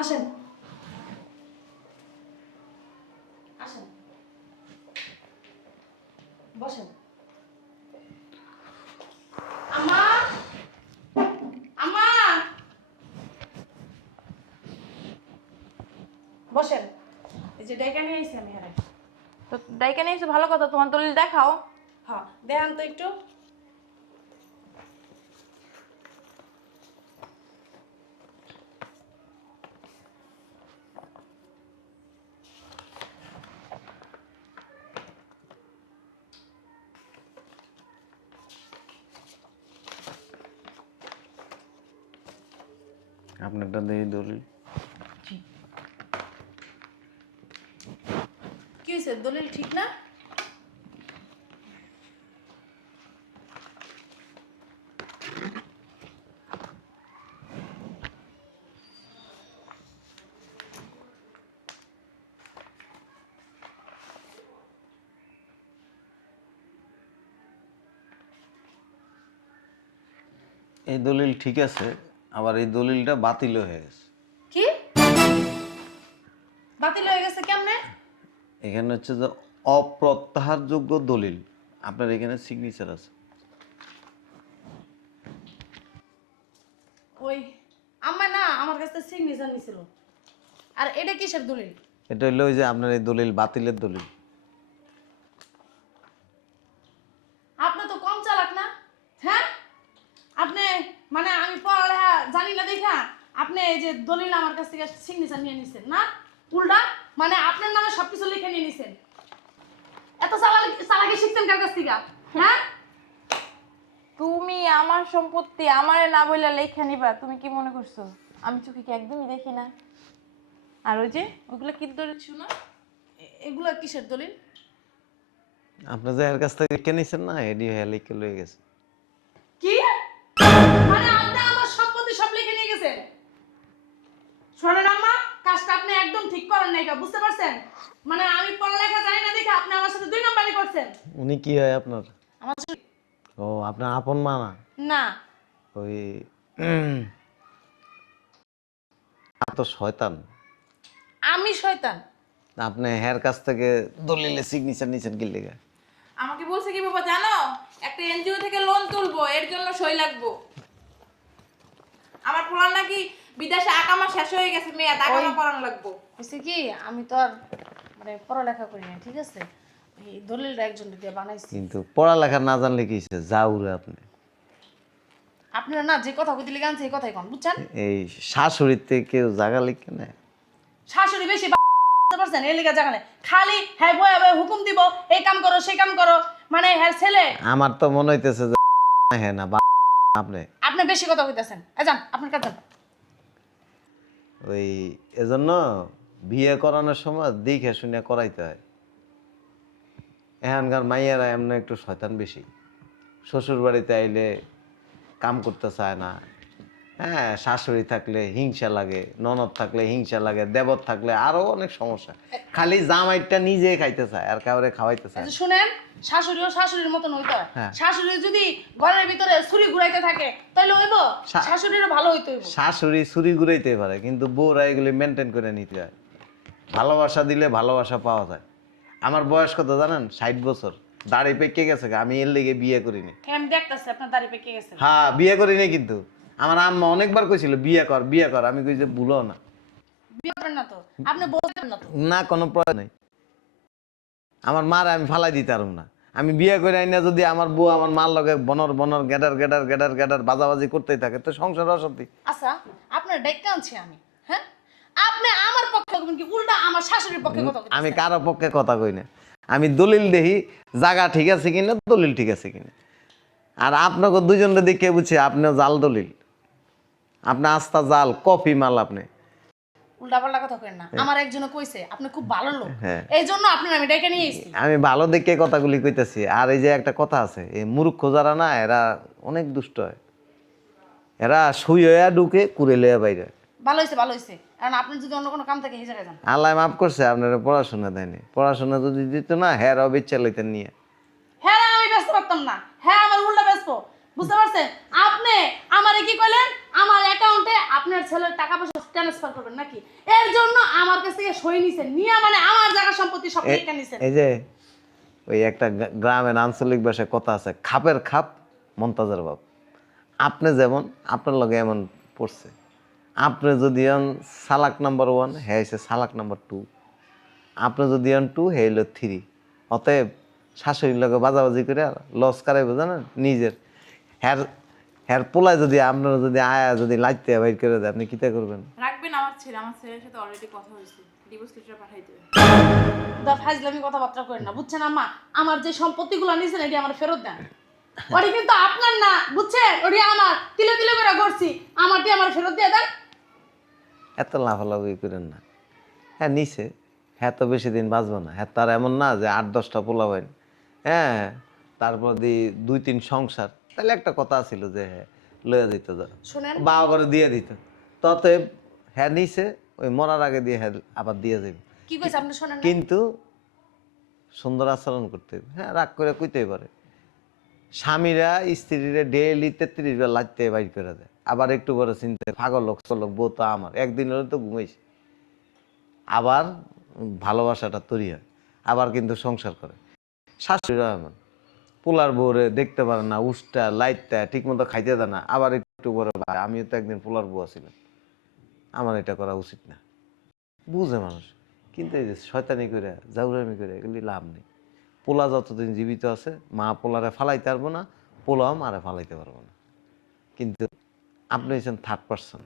আসেন আসেন বসেন। আম্মা আম্মা বসেন। এই যে ডেকে নিয়ে আইছি আমি। হ্যাঁ তো ডাইকা নিয়ে এসে ভালো কথা, তোমার দলিল দেখাও। হ্যাঁ দেখান তো একটু। আপনারটা দেখি দলিল। কি হয়েছে, দলিল ঠিক না? এই দলিল ঠিক আছে, আবার এই দলিলটা বাতিল হয়ে গেছে। কি বাতিল হয়ে গেছে কেমনে? এখানে হচ্ছে যে অপ্রত্যাহারযোগ্য দলিল, আপনার এখানে সিগনেচার আছে। ওই আম্মা না আমার কাছে সিগনেচার নিছিল। আর এটা কিসের দলিল? এটা হইলো ওই যে আপনার এই দলিল বাতিলের দলিল। আপনি তো কম চালাক না? হ্যাঁ আপনি মানে আমি পড়ালেখা জানি না দেখা আপনি এই যে দলিল আমার কাছ থেকে সিগনেচার নিয়ে নিছেন না? উল্টা মানে আপনার নামে সবকিছু লিখে নিয়ে নিছেন। এত চালাকি শিখছেন কার কাছ থেকে? হ্যাঁ তুমি আমার সম্পত্তি আমারে না বইলা লেখা নিবা, তুমি কি মনে করছো আমি চোখে কি একদমই দেখি না? আর ওই যে ওগুলো কি দলিল শুনো? এগুলা কিসের দলিল? আপনার যে এর কাছ থেকে লিখে নিছেন না, এডি হয়ে লিখে লয়ে গেছে। কি মানে আপনি আমার সম্পত্তি সব লিখে নিয়ে গেছেন? শোনেন আম্মা, কাজটা আপনি একদম ঠিক করেন নাই, বুঝতে পারছেন? মানে আমি পড়ালেখা জানি না দেখে আপনি আমার সাথে দুই নাম্বারই করছেন। উনি কি হয় আপনার? আমার সাথে ও আপনার আপন মা না? না। ওই তো শয়তান। আমি শয়তান? আপনি হের কাছ থেকে দলিলে সিগনেচার নিছেন কি লেগে? আমাকে বলছে কি বাবা জানো, একটা এনজিও থেকে লোন তুলবো, এর জন্য সই লাগবো। আমার পোলার নাকি বিদেশে আকামা শেষ হয়ে গেছে, মেয়াদ আকামা করানো লাগবো। হয়েছে কি আমি তো আর মানে পড়ালেখা করি না, ঠিক আছে? এই দলিলটা একজন দিয়ে বানাইছি। কিন্তু পড়ালেখা না জানলে কি হইছে, যাউরে আপনি। আপনারা না যে কথা কইতে লিগান সেই কথাই কোন, বুঝছেন? এই শাশুড়িতে কেউ জায়গা লিখে নেয়? শাশুড়ি বেশি বুঝতে পারছেন? এই লিগা জাগালে খালি হ্যাঁ বয়ে বয়ে হুকুম দিব, এই কাম করো সেই কাম করো, মানে হ্যাঁ ছেলে। আমার তো মনে হইতেছে যে হ্যাঁ না আপনি আপনি বেশি কথা কইতাছেন। যান আপনার কাছে যান। ওই এজন্য বিয়ে করানোর সময় দেখে শুনে করাইতে হয়। এখানকার মাইয়ারা এমন একটু শয়তান বেশি, শ্বশুর বাড়িতে আইলে কাম করতে চায় না। হ্যাঁ, শাশুড়ি থাকলে হিংসা লাগে, ননদ থাকলে হিংসা লাগে, দেবর থাকলে আরো অনেক সমস্যা। খালি জামাইটা নিজে খাইতে চায় আর কাউরে খাওয়াইতে চায় এই না। যে শুনেন, শাশুড়িও শাশুড়ির মতন হইতে হয়। হ্যাঁ। শাশুড়ি যদি ঘরের ভিতরে ছুরি ঘুরাইতে থাকে তাহলে হইব? শাশুড়িরও ভালো হইতে হইব। শাশুড়ি ছুরি ঘুরাইতে পারে, কিন্তু বউরা এগুলি মেনটেন করে নিতে হয়। ভালোবাসা দিলে ভালোবাসা পাওয়া যায়। আমার বয়স কত জানেন? 60 বছর। দাড়ি পেকে গেছে, আমি এর লেগে বিয়ে করিনি। আমি দেখতেছি আপনার দাড়ি পেকে গেছে। হ্যাঁ, বিয়ে করিনি, কিন্তু আমার আম্মা অনেকবার কইছিল বিয়ে কর বিয়ে কর, আমি কই যে ভুলো না। বিয়ে করেন না তো? আপনি বলতেন না তো? না, কোনো প্রয়োজন নেই। আমার মার আমি ফালাই দিতে পারব না। আমি বিয়ে করে আইনা যদি আমার বউ আমার মার লগে বনর বনর গেডার গেডার গেডার গেডার বাজাবাজি করতেই থাকে, তো সংসার অশান্তি। আচ্ছা আপনার ডাইকা আনছি আমি, হ্যাঁ? আপনি আমার পক্ষে বলবেন কি উল্টা আমার শাশুড়ির পক্ষে কথা বলতেছেন? আমি কারো পক্ষে কথা কই না। আমি দলিল দেখি জায়গা ঠিক আছে কিনা, দলিল ঠিক আছে কিনা। আর আপনাকে দুজনকে দেখে বুঝছি আপনিও জাল দলিল, আপনি আস্তা জাল কফি মাল। আপনি উল্টা পাল্টা কথা কইেন না। আমার একজনে কইছে আপনি খুব ভালো লোক, হ্যাঁ। এই জন্য আপনার আমি ডাইকা নিয়ে এসেছি। আমি ভালো দেখে কথাগুলি কইতাছি। আর এই যে একটা কথা আছে, এই মূর্খ যারা না, এরা অনেক দুষ্ট হয়। এরা শুই হইয়া ঢুকে কুড়ে লইয়া বাইরে। ভালো হইছে ভালো হইছে, কারণ আপনি যদি অন্য কোনো কাম থাকে এই জায়গায় যান। আল্লাহ মাফ করছে, আপনারা পড়াশোনা দেয়নি। পড়াশোনা যদি দিত না, হ্যাঁ বেচা লইতেন নিয়ে। হ্যাঁ আমি ব্যস্ত পারতাম না, হ্যাঁ আমার উল্টা ব্যস্ত, বুঝতে পারছেন? আপনি আমারে কি কইলেন? আমার অ্যাকাউন্টে আপনার ছেলের টাকা পয়সা ট্রান্সফার করবেন নাকি? এর জন্য আমার কাছ থেকে সই নিছেন, নিয়ে মানে আমার জায়গা সম্পত্তি সব লেখা নিছেন। এই যে ওই একটা গ্রামের আঞ্চলিক ভাষায় কথা আছে, খাপের খাপ মন্তাজের বাপ। আপনি যেমন আপনার লগে এমন পড়ছে, আপনি যদি হন সালাক নাম্বার 1, হ্যাঁ হচ্ছে সালাক নাম্বার 2, আপনি যদি হন 2, হ্যাঁ হইল 3। অতএব শাশুড়ির লগে বাজাবাজি করে লস কারাইব জানেন নিজের। হ্যার হ্যার পোলায় যদি আপনারা যদি আয়া যদি লাইতে বাইর করে দেয়, আপনি কিতা করবেন? রাখবেন আমার ছেলের সাথে অলরেডি কথা হয়েছে, ডিভোর্স লেটার পাঠাই দেবে। দা ফাজলামি কথাবার্তা করেন না, বুঝছেন আম্মা? আমার যে সম্পত্তিগুলো নিছেন এটি আমার ফেরত দেন। ওটি কিন্তু আপনার না, বুঝছেন? ওটি আমার, তিলে তিলে করে করছি, আমারটি আমার ফেরত দিয়ে দেন। এত লাফালাফি করেন না। হ্যাঁ নিছে, হ্যাঁ তো বেশি দিন বাঁচবো না। হ্যাঁ তার এমন না যে 8-10টা পোলা হইন, হ্যাঁ তারপর দিয়ে 2-3 সংসার, তাহলে একটা কথা ছিল যে হ্যাঁ লইয়া দিত, শুনেন, বাবা করে দিয়ে দিত। ততএব হ্যাঁ নিছে, ওই মরার আগে দিয়ে হ্যাঁ আবার দিয়ে যাবে। কি কইছে আপনি শুনেন না? কিন্তু সুন্দর আচরণ করতে হবে। হ্যাঁ রাগ করে কইতেই পারে। স্বামীরা স্ত্রীরা ডেইলি 33 বার লাগতে বাইর করে দেয়, আবার একটু করে চিনতে পাগল লোক চলক বউ তো আমার, একদিন হলে তো ঘুমাইছি। আবার ভালোবাসাটা তৈরি হয়, আবার কিন্তু সংসার করে। শাশুড়িরা এমন, পোলার বউরে দেখতে পারে না, উষ্টা লাইটটা ঠিক মতো খাইতে দেয় না, আবার একটু করে ভাই আমিও তো একদিন পোলার বউ ছিলাম, আমার এটা করা উচিত না। বুঝে মানুষ, কিন্তু এই যে শয়তানি করে জাউরামি করে এগুলি লাভ নেই। পোলা যতদিন জীবিত আছে, মা পোলারে ফালাইতে পারবো না, পোলাও মারে ফালাইতে পারবো না। কিন্তু আপনি হচ্ছেন 3rd পার্সন।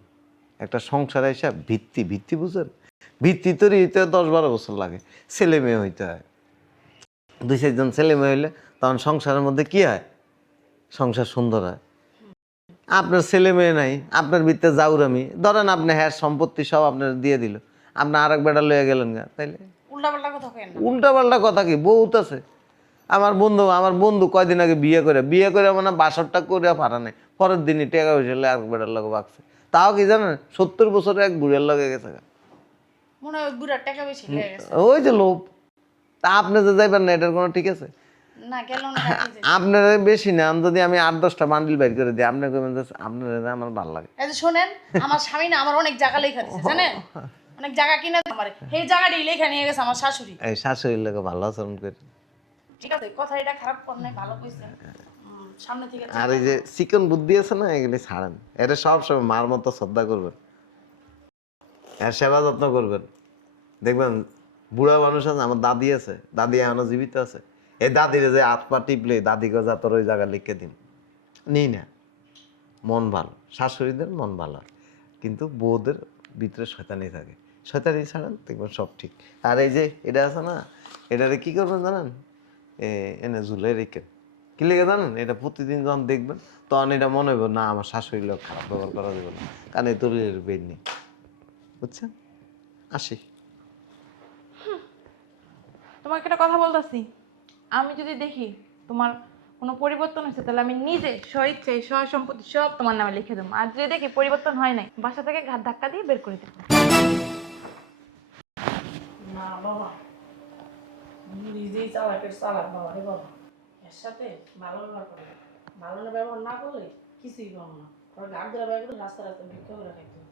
একটা সংসারে এসে ভিত্তি বুঝেন, ভিত্তি তৈরি হইতে 10-12 বছর লাগে। ছেলে মেয়ে হইতে হয়, 2-4 জন ছেলে মেয়ে হইলে তখন সংসারের মধ্যে কি হয়, সংসার সুন্দর হয়। আপনার ছেলে মেয়ে নাই, আপনার ভিত্তে জাউরামি, ধরেন আপনি হ্যাঁ সম্পত্তি সব আপনার দিয়ে দিল, আপনি আরেক বেটা লইয়া গেলেন গা, তাইলে উল্টাপাল্টা কথা কইেন না। উল্টা পাল্টা কথা কি বহুত আছে। আমার বন্ধু কয়দিন আগে বিয়ে করে মানে 62টা করে পারা নেই, পরের দিনই টেকা হয়েছিল এক বেটার লগে বাগছে। তাও কি জানেন, 70 বছরে এক বুড়ের লগে গেছে। মনে হয় বুড়ার টাকা বেশি লেগে গেছে। ওই যে লোভ। তা আপনি যে যাইবেন না এটার কোনো ঠিক আছে? না গেল না, রাখি যাই। আপনার বেশি না, আমি যদি 8-10টা বান্ডিল বাইর করে দিই, আপনি কইবেন যে আপনার আমার ভালো লাগে। এই যে শোনেন, আমার স্বামী না আমার অনেক জায়গা লেখা দিছে জানেন, অনেক জায়গা কিনে আমার সেই জায়গাটি লেখা নিয়ে গেছে আমার শাশুড়ি। এই শাশুড়ির লোক ভালো আচরণ করে। ঠিক আছে, কথা এটা খারাপ কর নাই, ভালো কইছেন। সামনে থেকে আর এই যে চিকন বুদ্ধি আছে না, এগুলি ছাড়েন। এটা সবসময় মার মতো শ্রদ্ধা করবেন, আর সেবা যত্ন করবেন। দেখবেন বুড়া মানুষ আছে, আমার দাদি আছে, দাদি এখনো জীবিত আছে, এই দাদির যে হাত পা টিপলে দাদিকে যা তোর ওই জায়গায় লিখে দিন, নিই না। মন ভালো, শাশুড়িদের মন ভালো, কিন্তু বউদের ভিতরে শয়তানি থাকে। শয়তানি ছাড়েন, দেখবেন সব ঠিক। আর এই যে এটা আছে না, এটারে কি করবেন জানেন, এনে ঝুলে রেখে, কি লেগে জানেন, এটা প্রতিদিন যখন দেখবেন তখন এটা মনে হবে না আমার শাশুড়ির লোক খারাপ ব্যবহার করা যাবে না, কারণ এই তরির বেদ নেই। বুঝছেন? আসি। তোমাকে একটা কথা বলতেছি, আমি যদি দেখি তোমার কোনো পরিবর্তন হয়েছে, তাহলে আমি নিজে স্বইচ্ছায় সহ সম্পত্তি সব তোমার নামে লিখে দেবো। আর যদি দেখি পরিবর্তন হয় নাই, বাসা থেকে ঘাট ধাক্কা দিয়ে বের করে দেবো। না বাবা, নিজেই চালাকের চালাক বাবা রে বাবা। এর সাথে ভালো ব্যবহার করে, ভালো ব্যবহার না করলে কিছুই পাবো না। ওরা গাড় ধরে ব্যবহার করে রাস্তা রাস্তা ভিক্ষা করে খাইতে হবে।